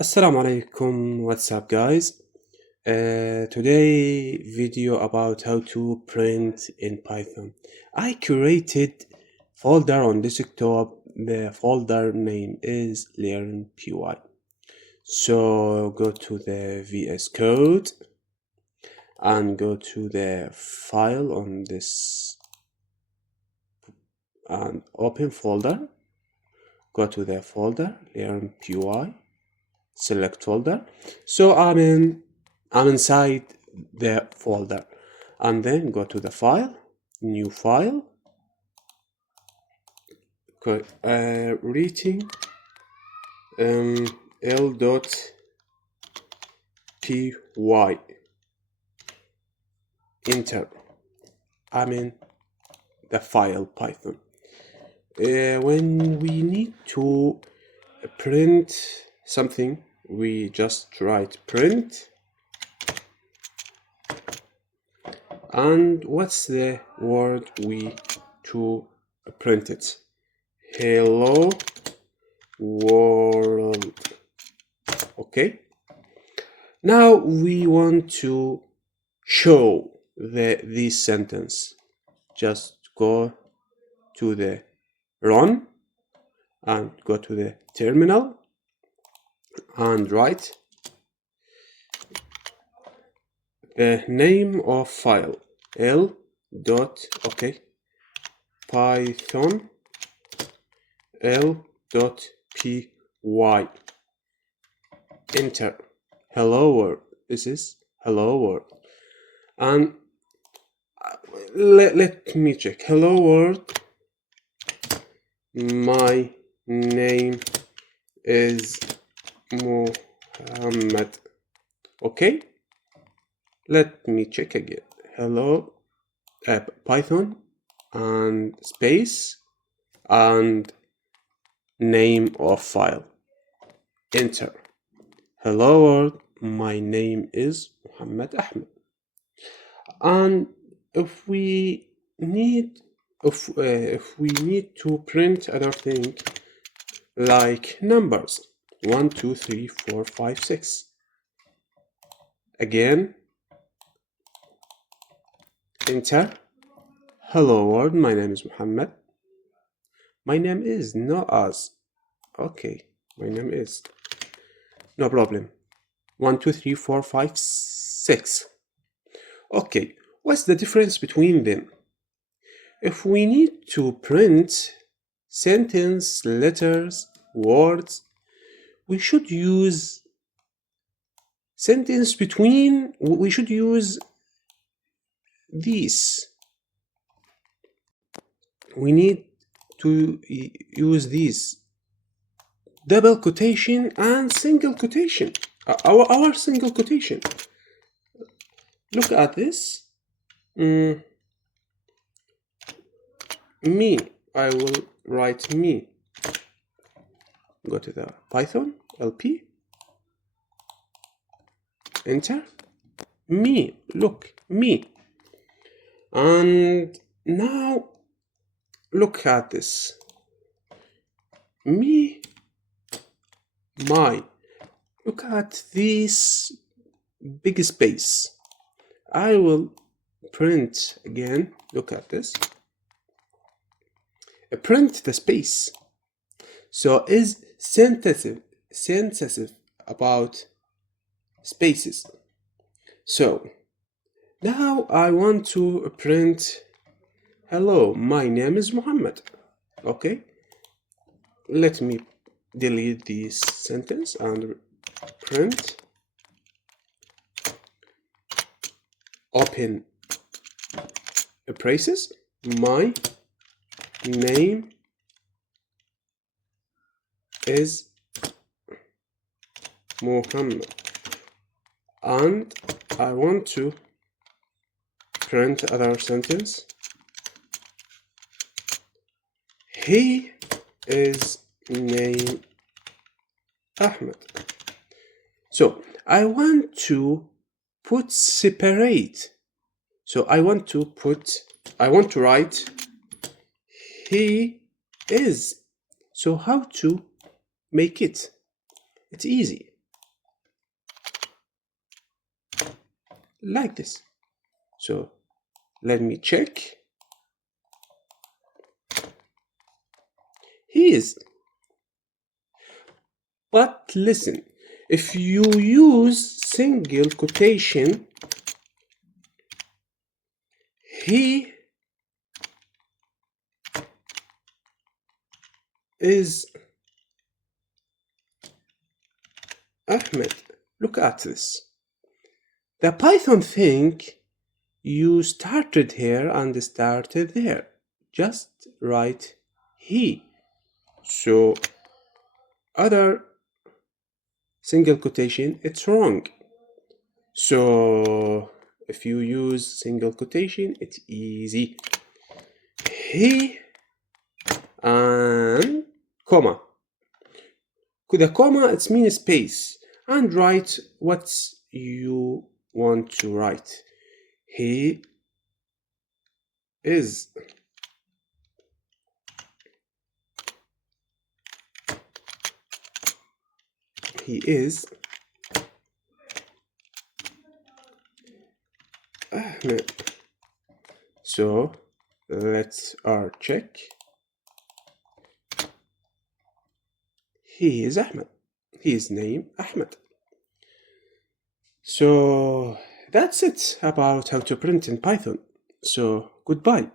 Assalamu alaikum, what's up guys? Today video about how to print in Python. I created folder on desktop. The folder name is LearnPy. So go to the VS Code and go to the file on this and open folder. Go to the folder LearnPy. Select folder. So I'm inside the folder, and then go to the file, new file, rating l.py, enter. I'm in the file Python. When we need to print something, we just write print, and what's the word we to print it? Hello world. Okay, now we want to show this sentence. Just go to the run and go to the terminal and write the name of file python l.py, enter. Hello world. This is hello world, and let me check. Hello world, my name is Muhammad. Okay, let me check again. Hello Python and space and name of file, enter. Hello world, my name is Muhammad Ahmed. And if we need to print other thing like numbers 1 2 3 4 5 6, again enter. Hello world, my name is Muhammad. My name is not as. Okay, my name is, no problem. 1 2 3 4 5 6. Okay, what's the difference between them? If we need to print sentence, letters, words, we should use sentence between. We should use these. We need to use these double quotation and single quotation. Our single quotation. Look at this. Me. I will write me. Go to the Python LP. Enter. Me. Look, me. And now look at this. Me, my. Look at this big space. I will print again. Look at this. Print the space. So is sensitive about spaces. So now I want to print hello, my name is Muhammad. Okay, let me delete this sentence and print, open braces, my name is Muhammad, and I want to print other sentence. He is named Ahmed. So I want to put separate. So I want to write he is. So how to make it? It's easy. like this. So let me check. He is. But listen, if you use single quotation, he is Ahmed. Look at this. The Python think you started here and started there. Just write he. So other single quotation, it's wrong. So if you use single quotation, it's easy. He and comma. The comma, it means space. And write what you want to write. He is. He is Ahmed. So let's check. He is Ahmed. His name Ahmed. So that's it about how to print in Python. So goodbye.